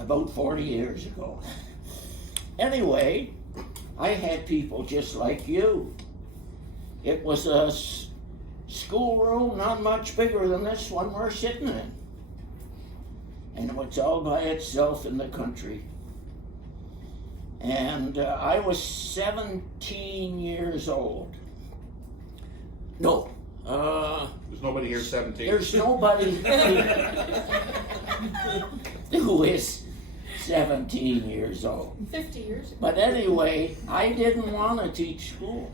about 40 years ago. Anyway, I had people just like you. It was a schoolroom not much bigger than this one we're sitting in. And it was all by itself in the country. And I was 17 years old. No. There's nobody here 17. There's nobody who is 17 years old. 50 years ago. But anyway, I didn't want to teach school.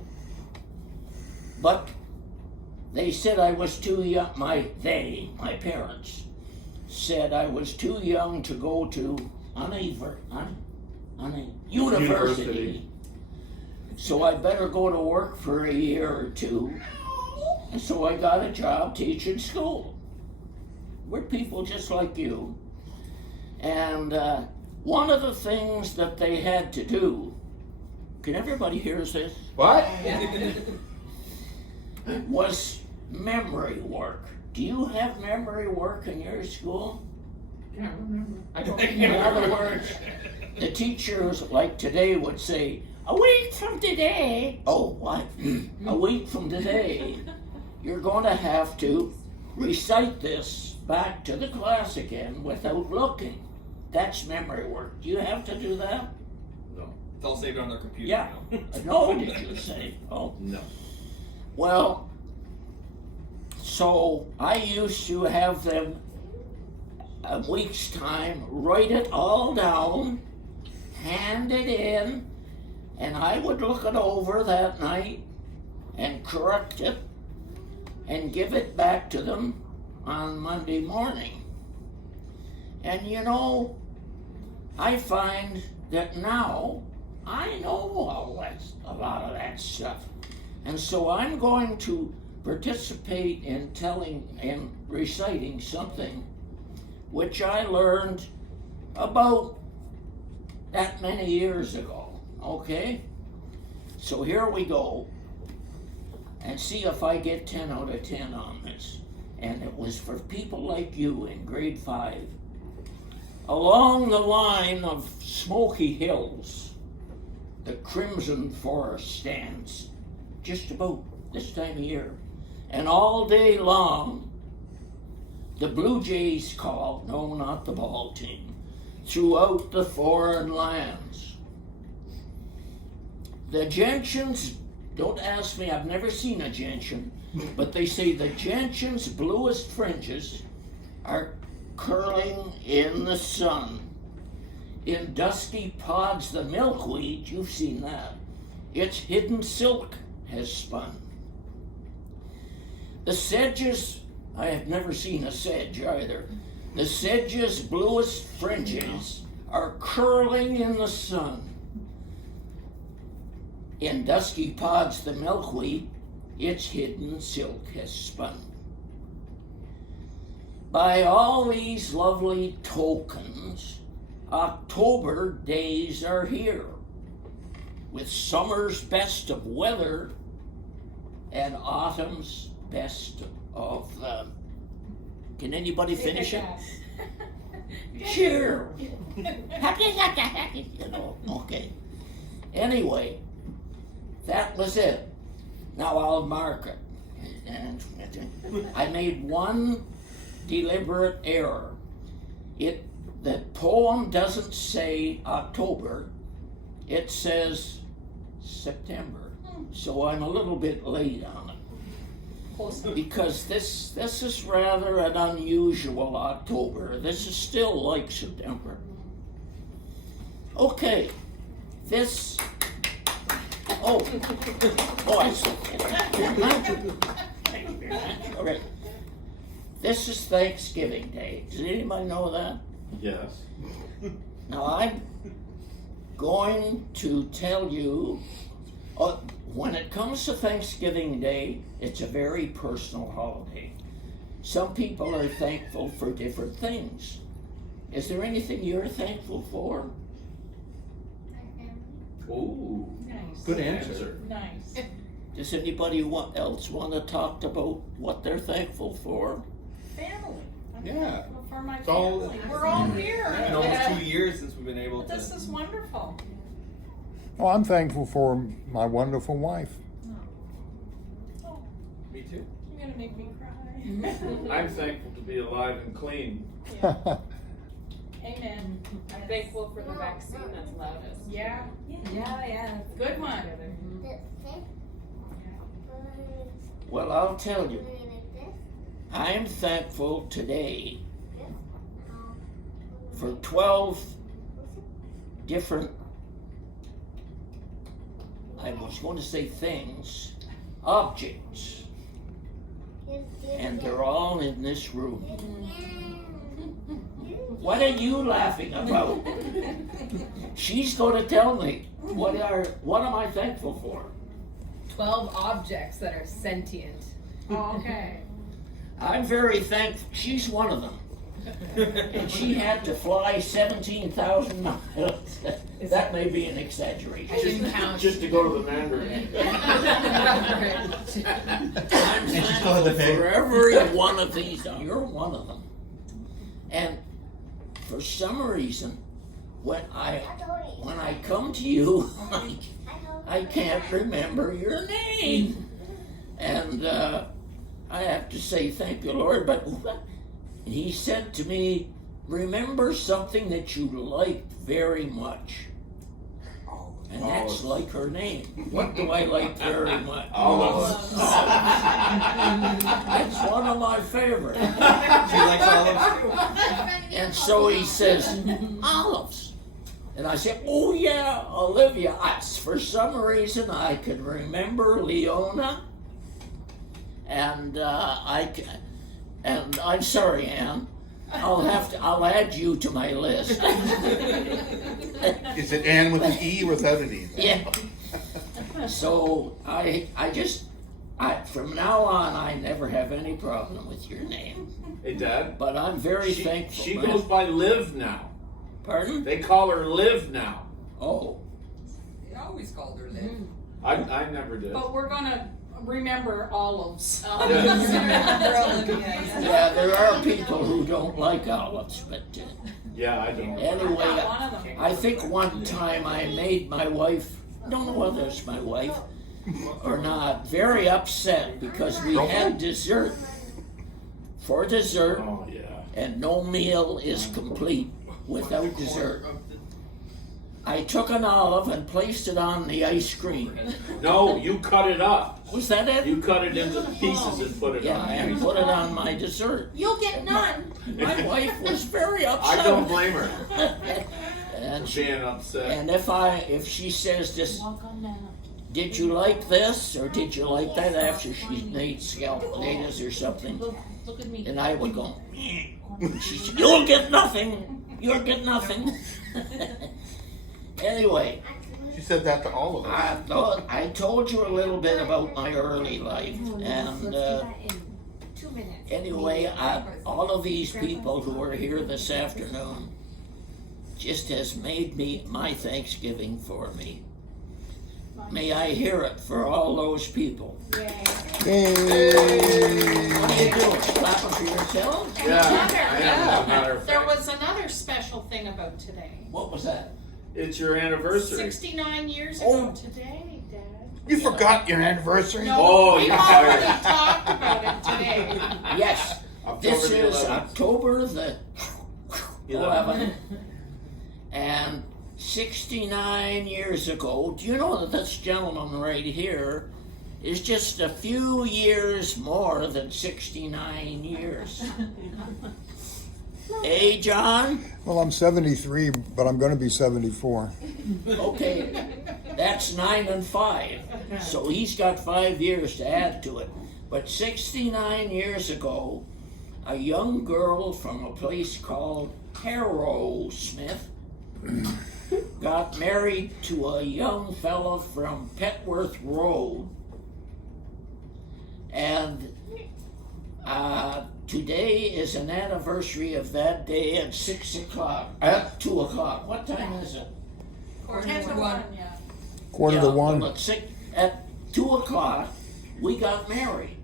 But they said I was too young. My parents, said I was too young to go to a university. So I better go to work for a year or two. And so I got a job teaching school. We're people just like you. And one of the things that they had to do, can everybody hear this? What? Was memory work. Do you have memory work in your school? I remember. In other words, the teachers like today would say, a week from today. Oh, what? A week from today, you're going to have to recite this back to the class again without looking. That's memory work. Do you have to do that? No. It's all saved on their computer Yeah. now. No, did you say? Oh. No. Well, so I used to have them a week's time write it all down, hand it in, and I would look it over that night and correct it and give it back to them on Monday morning. And you know, I find that now I know a lot of that stuff. And so I'm going to participate in telling and reciting something which I learned about that many years ago, okay? So here we go, and see if I get 10 out of 10 on this. And it was for people like you in grade 5. Along the line of Smoky Hills, the crimson forest stands, just about this time of year. And all day long, the Blue Jays call, no, not the ball team, throughout the foreign lands. The gentians, don't ask me, I've never seen a gentian, but they say the gentian's bluest fringes are curling in the sun. In dusty pods, the milkweed, you've seen that, its hidden silk has spun. The sedges, I have never seen a sedge either. The sedge's bluest fringes are curling in the sun. In dusky pods, the milkweed, its hidden silk has spun. By all these lovely tokens, October days are here, with summer's best of weather and autumn's best of the... Can anybody finish it? Cheer! You know, okay. Anyway, that was it. Now I'll mark it. And I made one deliberate error. The poem doesn't say October, it says September. So I'm a little bit late on it. Because this is rather an unusual October. This is still like September. Okay, this. Oh, I see. All right. This is Thanksgiving Day. Does anybody know that? Yes. Now I'm going to tell you. When it comes to Thanksgiving Day, it's a very personal holiday. Some people are thankful for different things. Is there anything you're thankful for? Ooh. Nice. Good answer. Nice. Does anybody else want to talk about what they're thankful for? Family. I'm Yeah. thankful for my It's all- family. We're all here. Yeah, in almost 2 years. years since we've been able to. This is wonderful. Well, I'm thankful for my wonderful wife. Oh, Me too. you're gonna make me cry. I'm thankful to be alive and clean. Yeah. Amen. I'm thankful for the vaccine that's allowed us. Yeah, Yeah. good one. Well, I'll tell you, I'm thankful today for 12 different, I was going to say things, objects, and they're all in this room. What are you laughing about? She's going to tell me, what am I thankful for? 12 objects that are sentient. Oh, okay. I'm very thankful, she's one of them. And she had to fly 17,000 miles. That may be an exaggeration. I didn't count. Just to go to the Mandarin. I'm thankful for every one of these. You're one of them. And for some reason, when I come to you, I can't remember your name. And I have to say thank you, Lord. But he said to me, remember something that you liked very much. And that's like her name. What do I like very much? Olives. That's one of my favorites. She likes olives too. And so he says, olives. And I said, oh yeah, Olivia. For some reason I could remember Leona. And and I'm sorry, Ann. I'll add you to my list. Is it Ann with an E or without an E? Yeah. So I from now on I never have any problem with your name. Hey, Dad. But I'm very thankful. She man. goes by Liv now. Pardon? They call her Liv now. Oh. They always called her Liv. I never did. But we're gonna remember olives. Yeah, there are people who don't like olives, but Yeah, I don't. anyway, One of them. I think one time I made my wife, don't know whether it's my wife or not, very upset because we had dessert. For dessert, Oh, yeah. and no meal is complete without dessert. I took an olive and placed it on the ice cream. No, you cut it up. Was that it? You cut it into pieces and put it Yeah, on. and put it on my dessert. You'll get none. My wife was very upset. I don't blame her And for she, being upset. and if she says this, did you like this or did you like that after she made scalloped potatoes or something? Look at me. And I would go, and she said, you'll get nothing. You'll get nothing. Anyway, She said that to all of us. I told you a little bit about my early life, and anyway, all of these people who are here this afternoon just has made my Thanksgiving for me. May I hear it for all those people. Yay. What are you doing? Clapping for yourselves? Yeah, I am, as a matter of There fact. was another special thing about today. What was that? It's your anniversary. 69 years Oh. ago today, Dad. You forgot your anniversary? No, Oh, we've yeah. already talked about it today. Yes, this October the is 11th. October the 11th. And 69 years ago, do you know that this gentleman right here is just a few years more than 69 years? Hey, John? Well, I'm 73, but I'm going to be 74. Okay, that's 9 and 5. So he's got 5 years to add to it. But 69 years ago, a young girl from a place called Harrow Smith got married to a young fella from Petworth Road. And today is an anniversary of that day at 6 o'clock, at 2 o'clock. What time is it? 10 to 1, yeah. Quarter to one. Well, at 2 o'clock, we got married.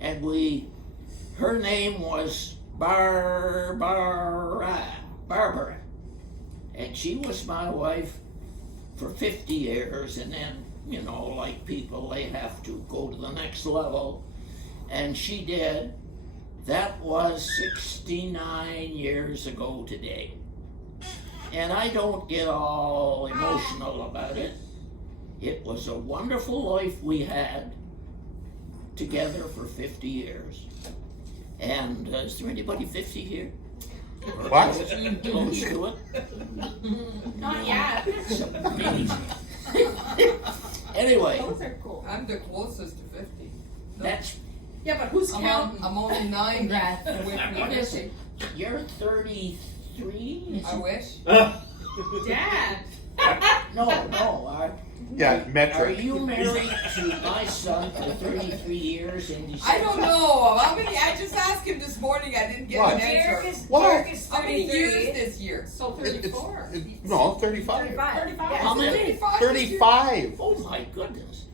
And her name was Barbara. And she was my wife for 50 years, and then, you know, like people, they have to go to the next level. And she did. That was 69 years ago today. And I don't get all emotional about it. It was a wonderful life we had together for 50 years. And is there anybody 50 here? What? Close to it? Not yet. Anyway, Those are cool. I'm the closest to 50. that's, Yeah, but who's counting? I'm only 9 Congrats. away from what is 50. it? You're 33? I wish. Dad. No, Yeah, Are metric. you married to my son for 33 years in December? I don't know. How many? I just asked him this morning. I didn't get What? an answer. What? How many years this year? So It's- 34. no, 35. 35. How many? 35. 35. Oh my goodness.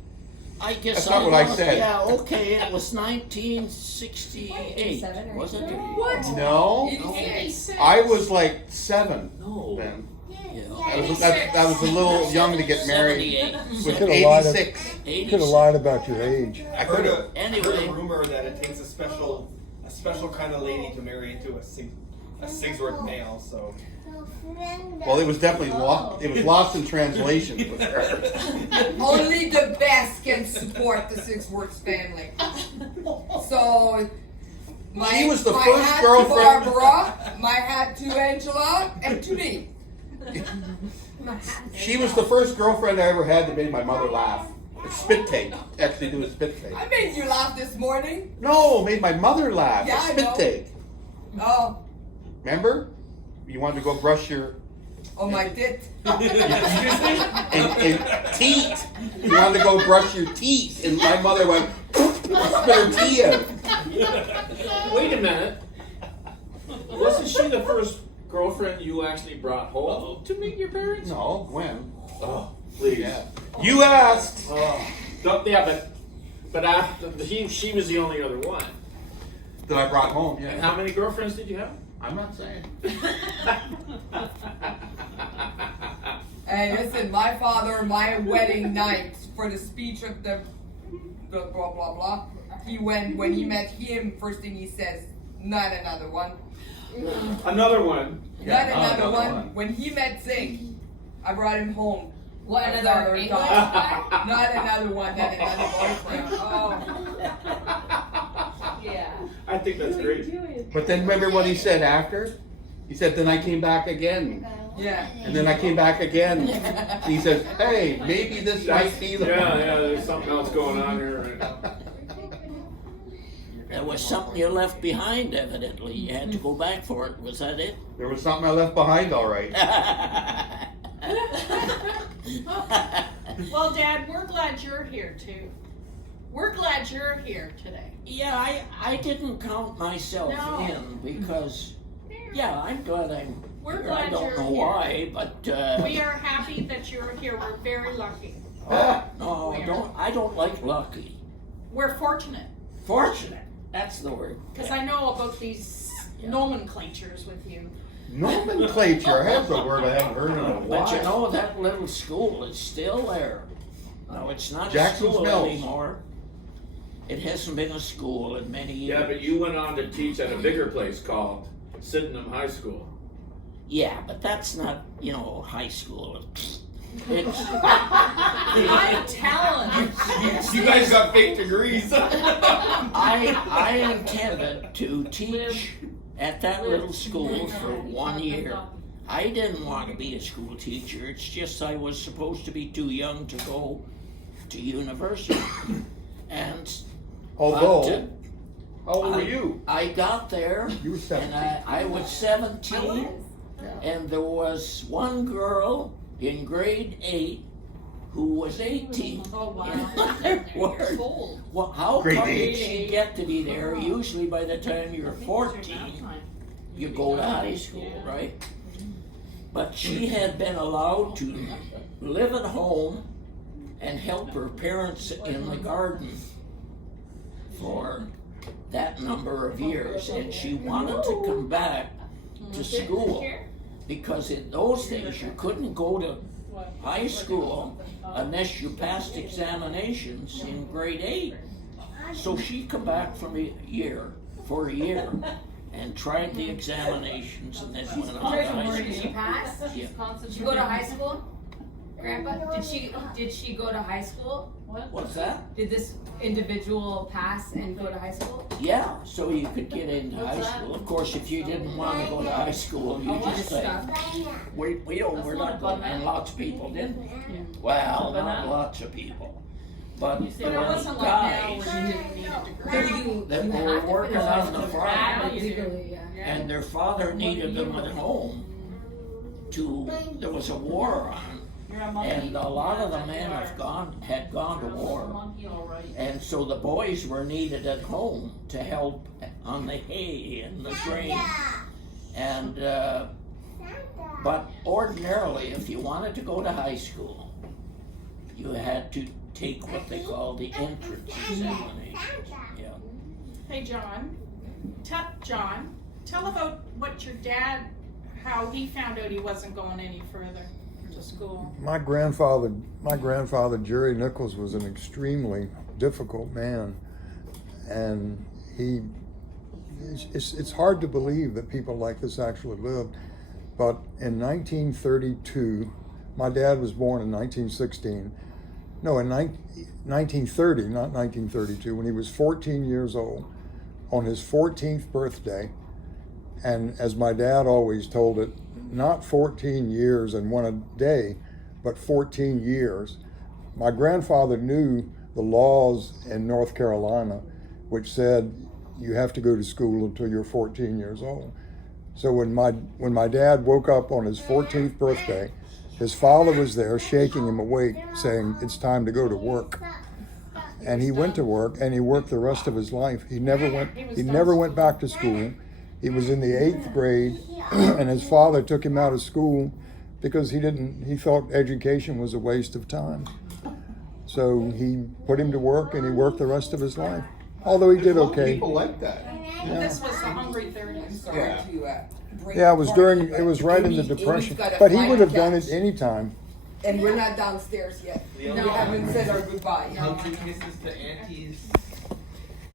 I guess That's not what I lost- said. Yeah, okay, it was 1968, 87 or wasn't it? What? No, 86. I was like 7 No. then. Yeah. I was a little young to get married. 78. Was You could've lied. 86. You could have lied about your age. I heard a, Anyway. heard a rumor that it takes a special kind of lady to marry into a Sigsworth male. So Well, it was definitely lost. It was lost in translation. with her. Only the best can support the Sigsworth family. So, She was the my first hat girlfriend- to Barbara, my hat to Angela, and to me. She was the first girlfriend I ever had that made my mother laugh. Spit take. Actually, do a spit take. I made you laugh this morning. No, made my mother laugh. Yeah, A I spit know. take. Oh, Remember? You wanted to go brush your my tit. and teeth. You wanted to go brush your teeth, and my mother went spit her tea out. Wait a minute. Wasn't she the first girlfriend you actually brought home to meet your parents? No, when? Oh, please. Yeah. You asked. Oh. Yeah, but after she was the only other one. That I brought home. And Yeah. how many girlfriends did you have? I'm not saying. Hey, listen, my father, my wedding night for the speech of the blah blah blah blah. When he met him, first thing he says, not another one. Another one. Not Yeah, another another one. one. When he met Zink, I brought him home. What, another English dog. guy? Not another one, not another boyfriend. Oh. Yeah. I think that's great. But then remember what he said after? He said, then I came back again. Yeah. And then I came back again. And he says, hey, maybe this might be the Yeah, one. yeah, there's something else going on here. There was something you left behind, evidently. You had to go back for it. Was that it? There was something I left behind, all right. Well, Dad, we're glad you're here too. We're glad you're here today. Yeah, I didn't count myself No. in because, yeah, I'm glad I'm We're here. glad I don't you're know here. why, but We are happy that you're here. We're very lucky. no, I don't like lucky. We're fortunate Fortunate. That's the word. because I know about these nomenclatures with you. Nomenclature. That's a word I haven't heard in a while. But you know that little school is still there. No, it's not Jackson's a school Mills. anymore. It hasn't been a school in many years. Yeah, but you went on to teach at a bigger place called Sydenham High School. Yeah, but that's not, high school. It's, I'm telling. you guys got fake degrees. I intended to teach at that little school for 1 year. I didn't want to be a school teacher. It's just I was supposed to be too young to go to university. And Although, but, how old were you? I got there You were and 17. I was 17, and there was one girl in grade 8 who was 18. Oh, wow. In other words, well, how Grade come did 8. she get to be there? Usually by the time you're 14, you go to high school, right? But she had been allowed to live at home and help her parents in the garden for that number of years, and she wanted to come back to school because in those days you couldn't go to high school unless you passed examinations in grade 8. So she come back for a year, and tried the examinations, and then went on to high Did she school. pass? Yeah. Did she go to high school? Grandpa, did she go to high school? What's that? Did this individual pass and go to high school? Yeah, so you could get into high school. Of course, if you didn't want to go to high school, you just say, we're not going, and lots of people didn't. Well, not lots of people. But But there it were wasn't like now guys where you didn't need a degree. that You were have to working finish high on the school. farm, Legally, yeah. and their father needed them at home there was a war on, and a lot of the men had gone to war. And so the boys were needed at home to help on the hay and the grain. And, but ordinarily, if you wanted to go to high school, you had to take what they call the entrance examination. Yeah. Hey, John, tell about what your dad, how he found out he wasn't going any further to school. My grandfather, Jerry Nichols, was an extremely difficult man, and it's hard to believe that people like this actually lived. But in 1932, my dad was born in 1916. No, in 1930, not 1932, when he was 14 years old, on his 14th birthday. And as my dad always told it, not 14 years and one a day, but 14 years. My grandfather knew the laws in North Carolina, which said you have to go to school until you're 14 years old. So when my dad woke up on his 14th birthday, his father was there shaking him awake, saying, "It's time to go to work." And he went to work, and he worked the rest of his life. He never went back to school. He was in the 8th grade, and his father took him out of school because he thought education was a waste of time. So he put him to work, and he worked the rest of his life. Although he did okay. People like that. This was the Hungry 30s. I'm sorry Yeah. to break Yeah, it was apart, it was right in the Amy's Depression. got a But he flight would have to done it catch. anytime. And we're not downstairs yet. The We only haven't said our goodbye. hungry kisses to aunties.